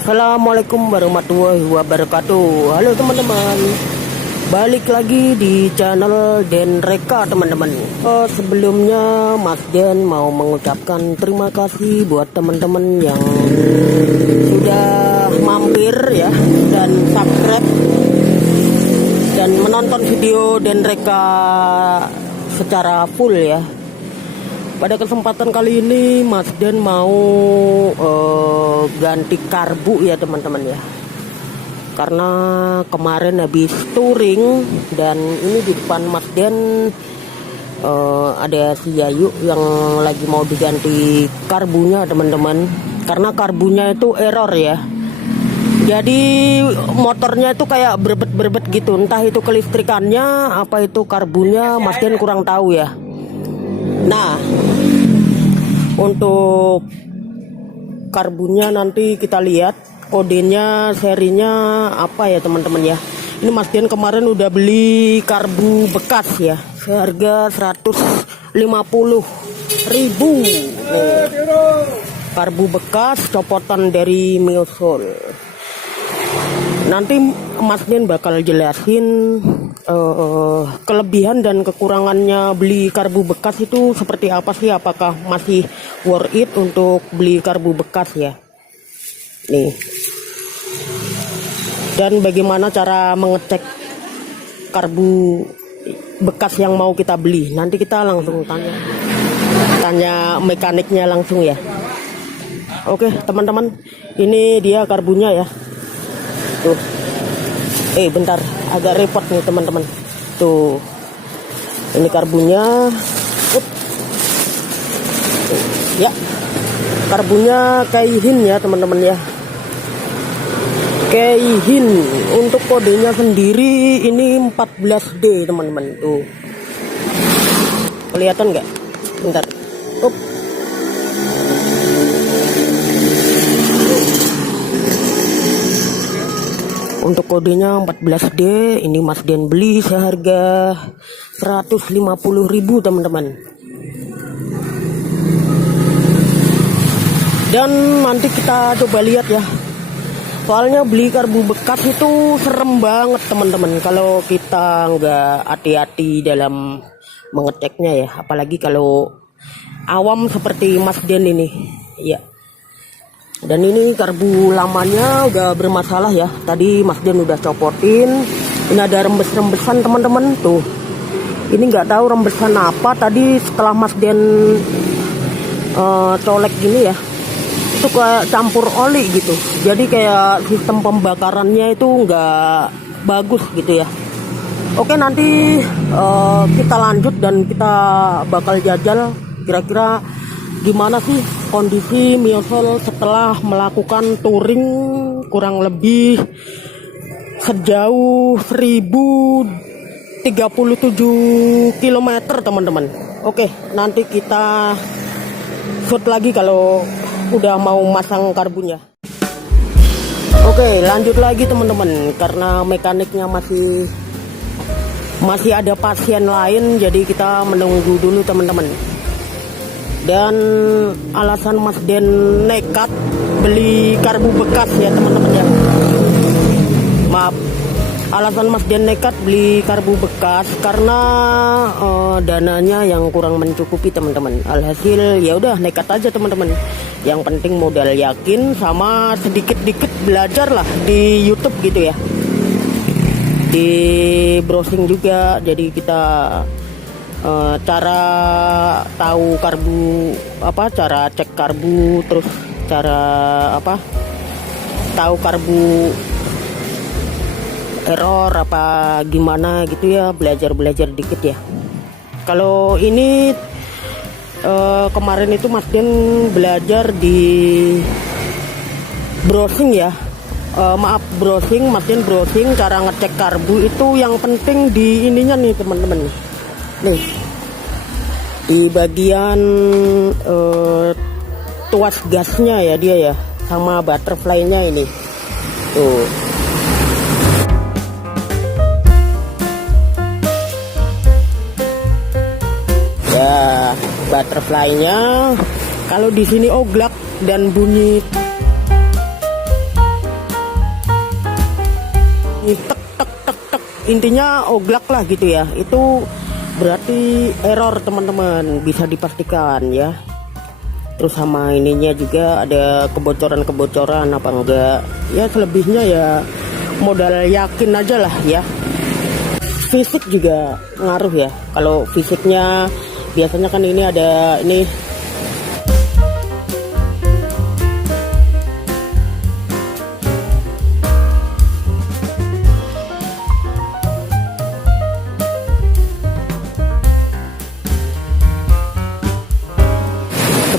Assalamualaikum warahmatullahi wabarakatuh. Halo teman-teman, balik lagi di channel Den Reka teman-teman. Sebelumnya Mas Den mau mengucapkan terima kasih buat teman-teman yang sudah mampir ya dan subscribe dan menonton video Den Reka secara full ya. Pada kesempatan kali ini Mas Den mau ganti karbu ya teman-teman ya. Karena kemarin habis touring dan ini di depan Mas Den ada si Yayu yang lagi mau diganti karbunya teman-teman. Karena karbunya itu error ya. Jadi motornya itu kayak berbet-berbet gitu. Entah itu kelistrikannya apa itu karbunya, Mas Den kurang tahu ya. Nah, untuk karbunya nanti kita lihat kodenya, serinya apa ya teman-teman ya. Ini Mas Den kemarin udah beli karbu bekas ya, seharga 150.000. Karbu bekas copotan dari Miosol. Nanti Mas Den bakal jelasin kelebihan dan kekurangannya beli karbu bekas itu seperti apa sih, apakah masih worth it untuk beli karbu bekas ya. Nih. Dan bagaimana cara mengecek karbu bekas yang mau kita beli. Nanti kita langsung tanya mekaniknya langsung ya. Oke teman-teman, ini dia karbunya ya. Tuh. Bentar, agak repot nih teman-teman. Tuh, ini karbunya. Ya, karbunya Keihin ya teman-teman ya. Keihin. Untuk kodenya sendiri ini 14D teman-teman. Tuh, kelihatan nggak? Bentar. Untuk kodenya 14D, ini Mas Den beli seharga 150.000 teman-teman. Dan nanti kita coba lihat ya. Soalnya beli karbu bekas itu serem banget teman-teman. Kalau kita nggak hati-hati dalam mengeceknya ya. Apalagi kalau awam seperti Mas Den ini. Ya. Dan ini karbu lamanya udah bermasalah ya. Tadi Mas Den udah copotin. Ini ada rembes-rembesan teman-teman tuh. Ini nggak tahu rembesan apa. Tadi setelah Mas Den colek gini ya, itu kayak campur oli gitu. Jadi kayak sistem pembakarannya itu nggak bagus gitu ya. Oke, nanti kita lanjut dan kita bakal jajal kira-kira gimana sih kondisi Miosol setelah melakukan touring kurang lebih sejauh 1037 km teman-teman. Oke, nanti kita shoot lagi kalau udah mau masang karbunya. Oke, lanjut lagi teman-teman, karena mekaniknya masih ada pasien lain, jadi kita menunggu dulu teman-teman. Dan alasan Mas Den nekat beli karbu bekas ya teman-teman ya. Maaf, alasan Mas Den nekat beli karbu bekas karena dananya yang kurang mencukupi teman-teman. Alhasil ya udah nekat aja teman-teman. Yang penting modal yakin sama sedikit-sedikit belajar lah di YouTube gitu ya. Di browsing juga, jadi kita cara tahu karbu apa, cara cek karbu, terus cara apa tahu karbu error apa gimana gitu ya, belajar dikit ya. Kalau ini kemarin itu Mas Den belajar di browsing ya. Browsing, Mas Den browsing cara ngecek karbu itu yang penting di ininya nih teman-teman. Nih, di bagian tuas gasnya ya dia ya, sama butterfly-nya ini. Tuh. Ya, butterfly-nya kalau di sini oglak dan bunyi tek tek tek tek, intinya oglak lah gitu ya. Itu berarti error teman-teman, bisa dipastikan ya. Terus sama ininya juga ada kebocoran-kebocoran apa enggak ya, selebihnya ya modal yakin aja lah ya. Fisik juga ngaruh ya, kalau fisiknya biasanya kan ini ada ini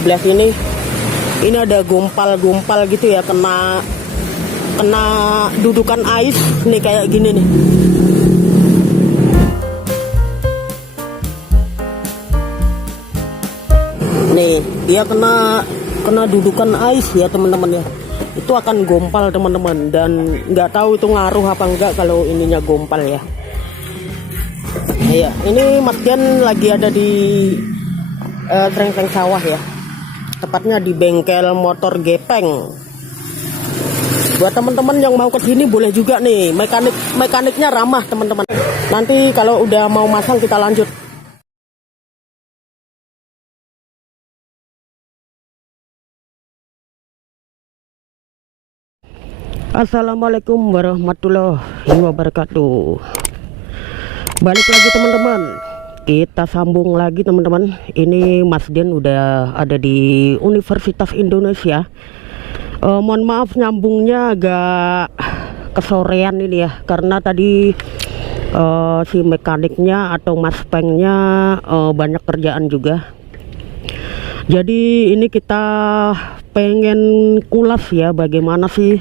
sebelah sini, ini ada gompal-gompal gitu ya, kena dudukan ais nih kayak gini nih. Nih dia kena dudukan ais ya teman-teman ya. Itu akan gompal teman-teman, dan nggak tahu itu ngaruh apa enggak kalau ininya gompal ya. Iya, ini Mas Dian lagi ada di Trengseng Sawah ya, tepatnya di bengkel motor Gepeng. Buat teman-teman yang mau ke sini boleh juga nih, mekaniknya ramah teman-teman. Nanti kalau udah mau masang kita lanjut. Assalamualaikum warahmatullahi wabarakatuh. Balik lagi teman-teman, kita sambung lagi teman-teman. Ini Mas Dian udah ada di Universitas Indonesia. Mohon maaf nyambungnya agak kesorean ini ya, karena tadi si mekaniknya atau mas pengnya banyak kerjaan juga. Jadi ini kita pengen kulas ya, bagaimana sih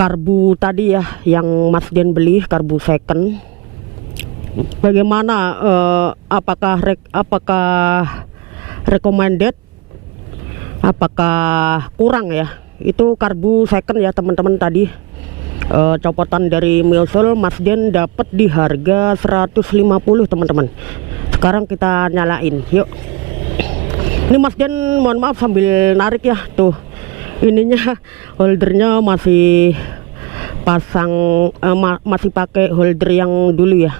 karbu tadi ya yang Mas Dian beli, karbu second. Bagaimana apakah recommended, apakah kurang ya? Itu karbu second ya teman-teman. Tadi copotan dari Milsul Mas Dian dapat di harga 150 teman-teman. Sekarang kita nyalain, yuk. Ini Mas Dian mohon maaf sambil narik ya, tuh ininya holdernya masih pasang, masih pakai holder yang dulu ya.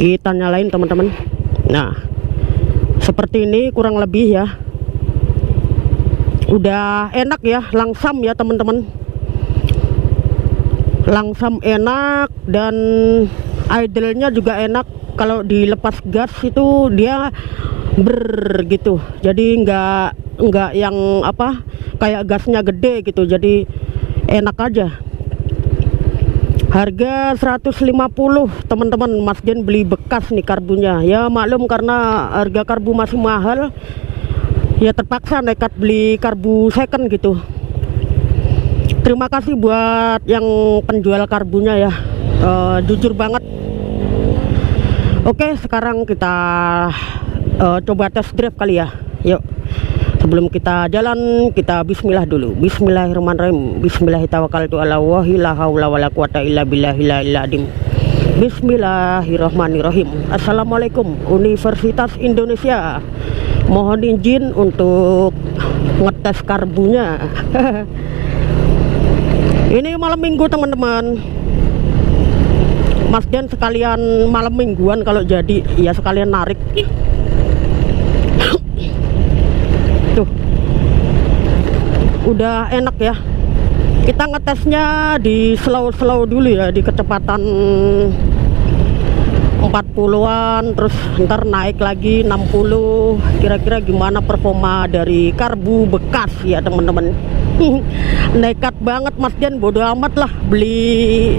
Kita nyalain teman-teman. Nah seperti ini kurang lebih ya, udah enak ya, langsam ya teman-teman, langsam enak, dan idle-nya juga enak. Kalau dilepas gas itu dia gitu, jadi nggak yang apa kayak gasnya gede gitu, jadi enak aja. Harga 150 teman-teman. Mas Dian beli bekas nih karbunya ya, maklum karena harga karbu masih mahal ya, terpaksa nekat beli karbu second gitu. Terima kasih buat yang penjual karbunya ya, jujur banget. Oke, sekarang kita coba test drive kali ya, yuk. Sebelum kita jalan, kita bismillah dulu. Bismillahirrahmanirrahim. Bismillahirrahmanirrahim. La haula wala quwata illa billahil azim. Bismillahirrahmanirrahim. Assalamualaikum Universitas Indonesia. Mohon izin untuk ngetes karbunya. Ini malam minggu teman-teman. Mas Dian sekalian malam mingguan kalau jadi ya, sekalian narik. Tuh udah enak ya. Kita ngetesnya di slow dulu ya, di kecepatan 40-an, terus ntar naik lagi 60. Kira-kira gimana performa dari karbu bekas ya teman-teman. Nekat banget Mas Dian, bodo amat lah, beli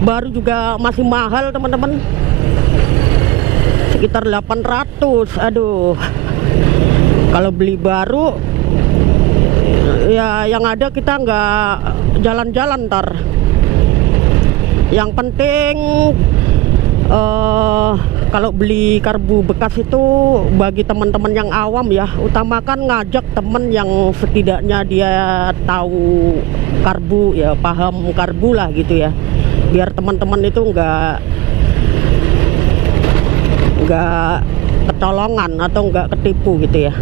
baru juga masih mahal teman-teman, sekitar 800. Aduh, kalau beli baru ya yang ada kita nggak jalan-jalan ntar. Yang penting kalau beli karbu bekas itu bagi teman-teman yang awam ya, utamakan ngajak temen yang setidaknya dia tahu karbu ya, paham karbu lah gitu ya, biar teman-teman itu nggak kecolongan atau nggak ketipu gitu ya.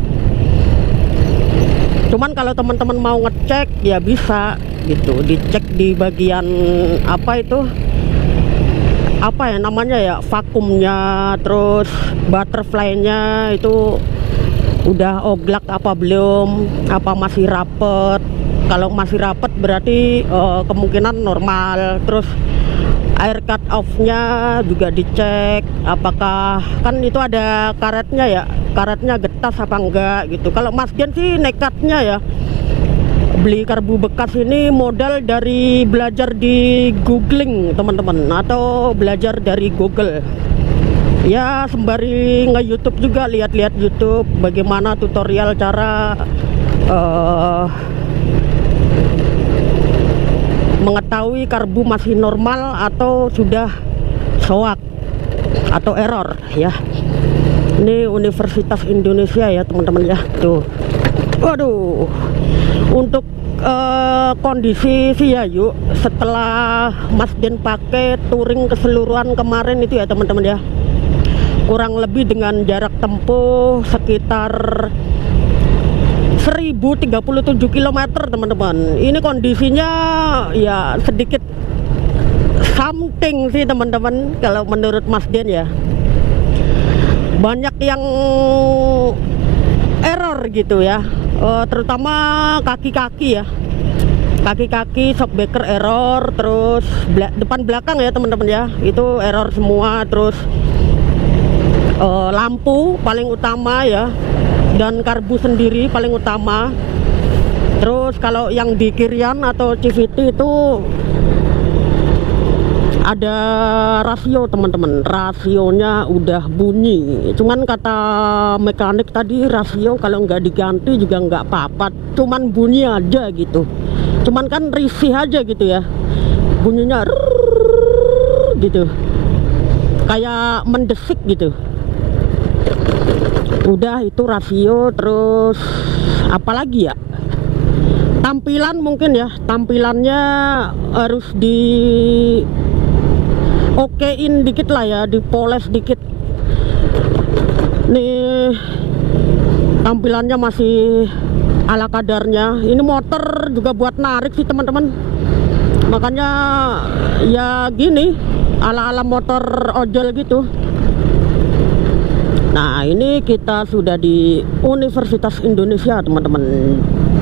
Cuman kalau teman-teman mau ngecek ya bisa gitu, dicek di bagian apa itu, apa ya namanya ya, vakumnya, terus butterfly-nya itu udah oglak apa belum, apa masih rapet. Kalau masih rapet berarti kemungkinan normal. Terus air cut off-nya juga dicek, apakah kan itu ada karetnya ya, karetnya getas apa enggak gitu. Kalau Mas Gen sih nekatnya ya beli karbu bekas ini modal dari belajar di googling teman-teman, atau belajar dari Google ya, sembari nge-YouTube juga, lihat-lihat YouTube bagaimana tutorial cara mengetahui karbu masih normal atau sudah soak atau error ya. Ini Universitas Indonesia ya teman-teman ya, tuh. Waduh, untuk kondisi sih ya yuk, setelah Mas Den pakai touring keseluruhan kemarin itu ya teman-teman ya, kurang lebih dengan jarak tempuh sekitar 1037 km teman-teman. Ini kondisinya ya sedikit something sih teman-teman kalau menurut Mas Den ya. Banyak yang error gitu ya, terutama kaki-kaki ya, kaki-kaki shockbreaker error, terus depan belakang ya teman-teman ya, itu error semua. Terus lampu paling utama ya, dan karbu sendiri paling utama. Terus kalau yang di kirian atau CVT itu ada rasio teman-teman, rasionya udah bunyi. Cuman kata mekanik tadi rasio kalau nggak diganti juga nggak apa-apa, cuman bunyi aja gitu. Cuman kan risih aja gitu ya, bunyinya gitu, kayak mendesik gitu. Udah itu rasio. Terus apalagi ya, tampilan mungkin ya, tampilannya harus di okein dikit lah ya, dipoles dikit. Nih tampilannya masih ala kadarnya. Ini motor juga buat narik sih teman-teman, makanya ya gini, ala-ala motor ojol gitu. Nah ini kita sudah di Universitas Indonesia teman-teman,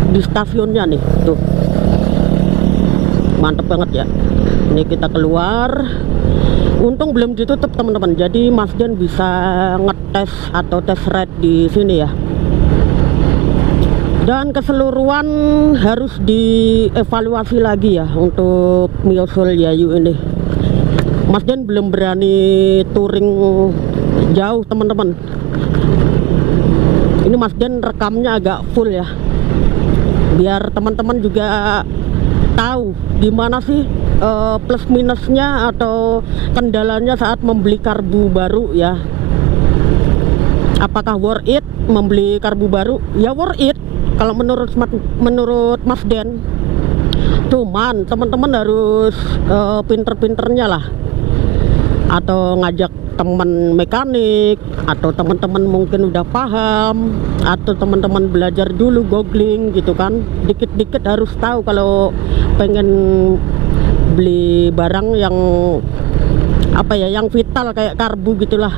di stasiunnya nih tuh, mantep banget ya. Ini kita keluar, untung belum ditutup teman-teman, jadi Mas Den bisa ngetes atau tes ride di sini ya. Dan keseluruhan harus dievaluasi lagi ya untuk Mio Soul Yayu ini. Mas Den belum berani touring jauh teman-teman. Ini Mas Den rekamnya agak full ya, biar teman-teman juga tahu gimana sih plus minusnya atau kendalanya saat membeli karbu baru ya. Apakah worth it membeli karbu baru? Ya worth it kalau menurut Mas Den. Cuman teman-teman harus pinter-pinternya lah, atau ngajak teman mekanik, atau teman-teman mungkin udah paham, atau teman-teman belajar dulu googling gitu kan. Dikit-dikit harus tahu kalau pengen beli barang yang apa ya, yang vital kayak karbu gitulah.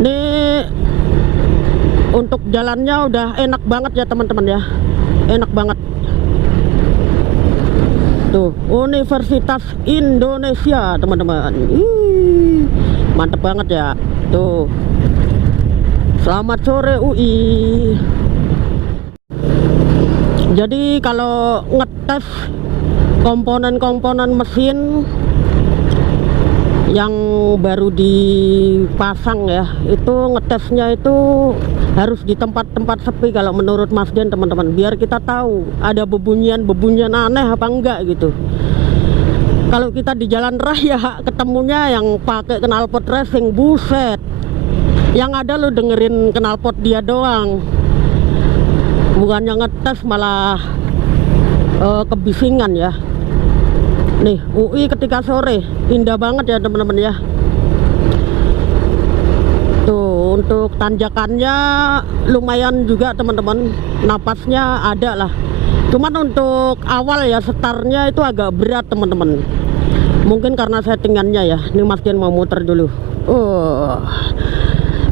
Ini untuk jalannya udah enak banget ya teman-teman ya, enak banget. Tuh, Universitas Indonesia teman-teman, mantep banget ya. Tuh, selamat sore UI. Jadi kalau ngetes komponen-komponen mesin yang baru dipasang ya, itu ngetesnya itu harus di tempat-tempat sepi kalau menurut Mas Den teman-teman, biar kita tahu ada bebunyian aneh apa enggak gitu. Kalau kita di jalan raya ketemunya yang pakai knalpot racing, buset, yang ada lu dengerin knalpot dia doang, bukannya ngetes malah kebisingan ya. Nih UI ketika sore indah banget ya teman-teman ya. Tuh untuk tanjakannya lumayan juga teman-teman, napasnya ada lah. Cuman untuk awal ya setarnya itu agak berat teman-teman. Mungkin karena settingannya ya. Ini Mas Dian mau muter dulu.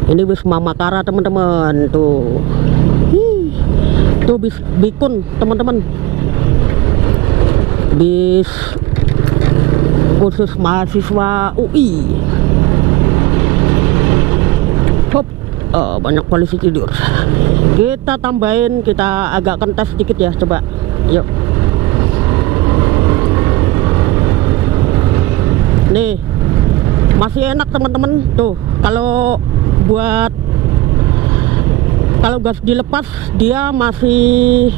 Ini bis Mamakara teman-teman tuh. Tuh bis Bikun teman-teman. Bis khusus mahasiswa UI. Hop, banyak polisi tidur. Kita tambahin, kita agak kentas sedikit ya, coba. Yuk. Nih, masih enak teman-teman. Tuh, kalau gas dilepas dia masih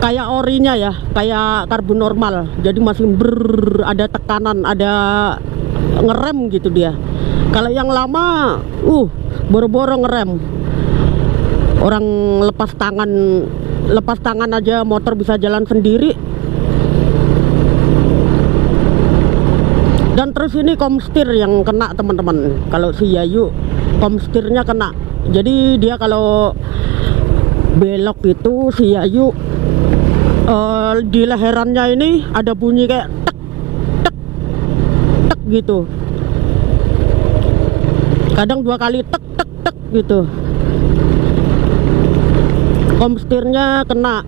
kayak orinya ya, kayak karbu normal. Jadi masih ada tekanan, ada ngerem gitu dia. Kalau yang lama, boro-boro ngerem. Orang lepas tangan aja motor bisa jalan sendiri. Dan terus ini komstir yang kena teman-teman. Kalau si Yayu komstirnya kena. Jadi dia kalau belok itu si Yayu di leherannya ini ada bunyi kayak tek tek tek gitu. Kadang 2 kali tek tek tek gitu. Komstirnya kena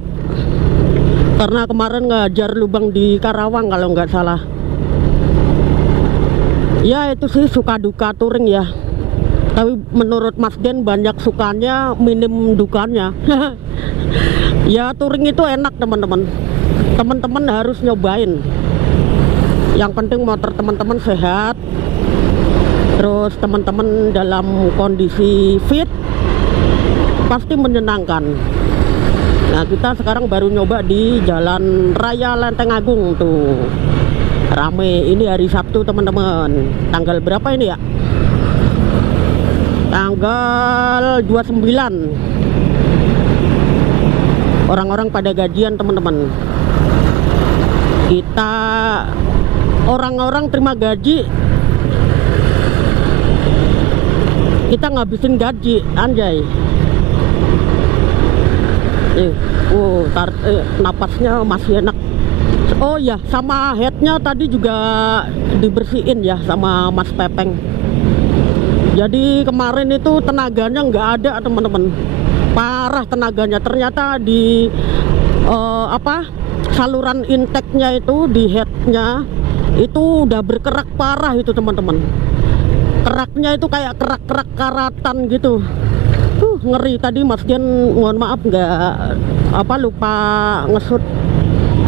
karena kemarin ngajar lubang di Karawang kalau nggak salah. Ya itu sih suka duka touring ya. Tapi menurut Mas Den banyak sukanya, minim dukanya. Ya touring itu enak teman-teman. Teman-teman harus nyobain. Yang penting motor teman-teman sehat. Terus teman-teman dalam kondisi fit, pasti menyenangkan. Nah kita sekarang baru nyoba di Jalan Raya Lenteng Agung tuh. Rame, ini hari Sabtu teman-teman. Tanggal berapa ini ya? Tanggal 29. Orang-orang pada gajian teman-teman. Kita orang-orang terima gaji, kita ngabisin gaji, anjay. Napasnya masih enak. Oh ya, sama headnya tadi juga dibersihin ya sama Mas Pepeng. Jadi kemarin itu tenaganya nggak ada teman-teman, parah tenaganya. Ternyata di saluran intake-nya itu, di headnya itu udah berkerak parah itu teman-teman. Keraknya itu kayak kerak-kerak karatan gitu. Ngeri. Tadi Mas Dian mohon maaf nggak lupa ngesut.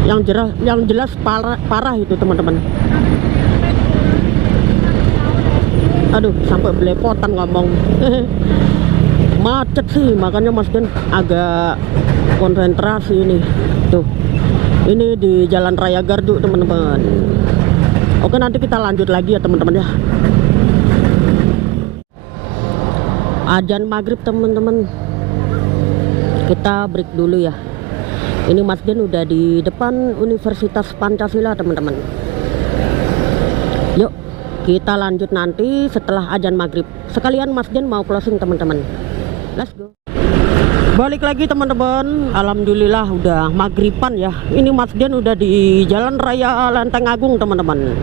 Yang jelas parah itu teman-teman. Aduh, sampai belepotan ngomong. Macet sih, makanya Mas Den agak konsentrasi ini. Tuh, ini di Jalan Raya Gardu teman-teman. Oke, nanti kita lanjut lagi ya teman-teman ya. Azan maghrib teman-teman. Kita break dulu ya. Ini Mas Den udah di depan Universitas Pancasila teman-teman. Yuk, kita lanjut nanti setelah azan maghrib. Sekalian Mas Den mau closing teman-teman. Let's go. Balik lagi teman-teman. Alhamdulillah udah maghriban ya. Ini Mas Den udah di Jalan Raya Lenteng Agung teman-teman.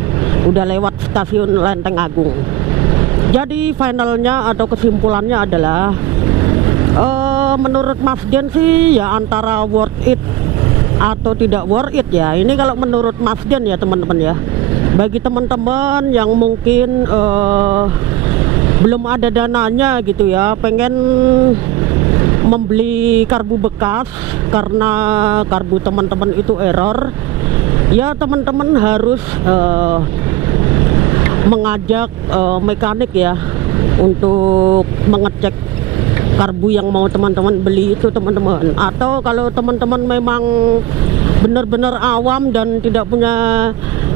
Udah lewat stasiun Lenteng Agung. Jadi finalnya atau kesimpulannya adalah menurut Mas Den sih ya antara worth it atau tidak worth it ya. Ini kalau menurut Mas Den ya teman-teman ya. Bagi teman-teman yang mungkin belum ada dananya gitu ya, pengen membeli karbu bekas karena karbu teman-teman itu error, ya teman-teman harus mengajak mekanik ya untuk mengecek karbu yang mau teman-teman beli itu teman-teman. Atau kalau teman-teman memang benar-benar awam dan tidak punya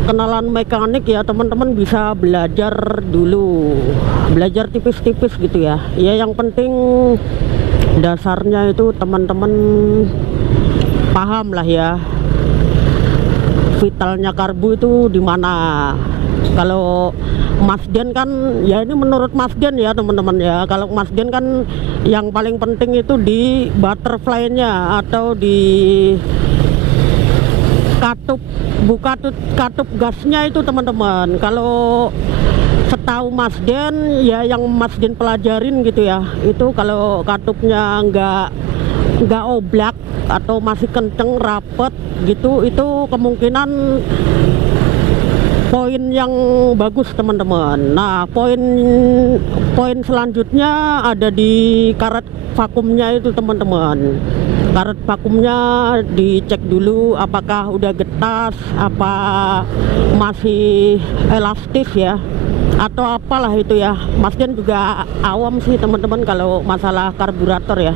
kenalan mekanik ya, teman-teman bisa belajar dulu, belajar tipis-tipis gitu ya. Ya yang penting dasarnya itu teman-teman paham lah ya, vitalnya karbu itu di mana. Kalau Mas Den kan ya, ini menurut Mas Den ya teman-teman ya. Kalau Mas Den kan yang paling penting itu di butterfly-nya atau di katup, katup gasnya itu teman-teman. Kalau setahu Mas Den ya, yang Mas Den pelajarin gitu ya, itu kalau katupnya nggak oblak atau masih kenceng rapet gitu, itu kemungkinan poin yang bagus teman-teman. Nah, poin selanjutnya ada di karet vakumnya itu teman-teman. Karet vakumnya dicek dulu apakah udah getas, apa masih elastis ya, atau apalah itu ya. Mas Den juga awam sih teman-teman kalau masalah karburator ya.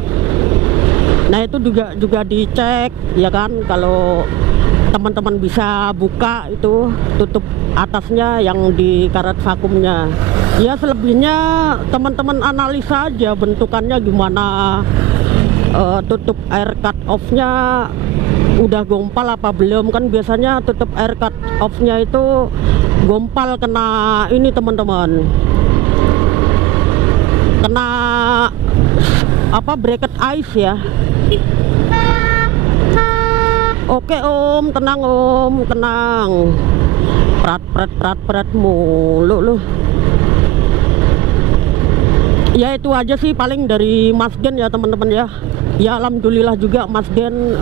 Nah, itu juga dicek ya kan. Kalau teman-teman bisa buka itu tutup atasnya yang di karet vakumnya. Ya selebihnya teman-teman analisa aja bentukannya gimana. Tutup air cut off-nya udah gompal apa belum, kan biasanya tutup air cut off-nya itu gompal kena ini teman-teman, kena apa, bracket ice ya. Oke Om, tenang Om, tenang. Prat mulu lu. Ya itu aja sih paling dari Mas Den ya teman-teman ya. Ya alhamdulillah juga Mas Den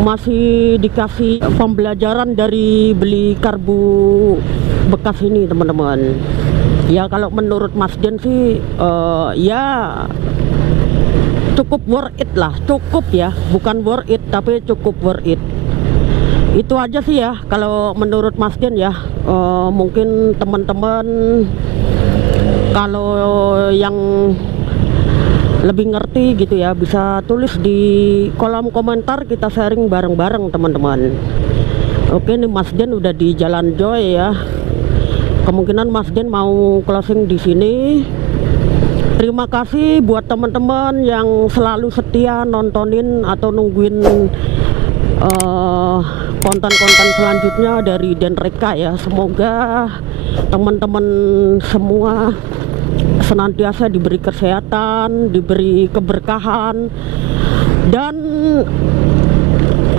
masih dikasih pembelajaran dari beli karbu bekas ini teman-teman. Ya kalau menurut Mas Den sih ya cukup worth it lah, cukup ya, bukan worth it tapi cukup worth it. Itu aja sih ya kalau menurut Mas Den ya. Mungkin teman-teman kalau yang lebih ngerti gitu ya bisa tulis di kolom komentar, kita sharing bareng-bareng teman-teman. Oke, nih Mas Den udah di Jalan Joy ya. Kemungkinan Mas Den mau closing di sini. Terima kasih buat teman-teman yang selalu setia nontonin atau nungguin konten-konten selanjutnya dari Den Reka ya. Semoga teman-teman semua senantiasa diberi kesehatan, diberi keberkahan, dan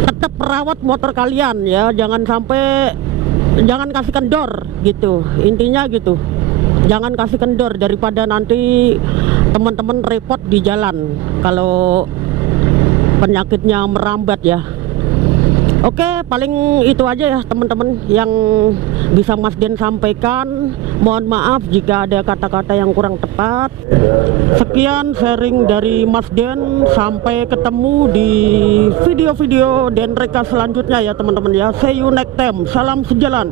tetap rawat motor kalian ya. Jangan kasih kendor gitu, intinya gitu. Jangan kasih kendor daripada nanti teman-teman repot di jalan kalau penyakitnya merambat ya. Oke, paling itu aja ya teman-teman yang bisa Mas Den sampaikan. Mohon maaf jika ada kata-kata yang kurang tepat. Sekian sharing dari Mas Den. Sampai ketemu di video-video Den Reka selanjutnya ya teman-teman ya. See you next time. Salam sejalan.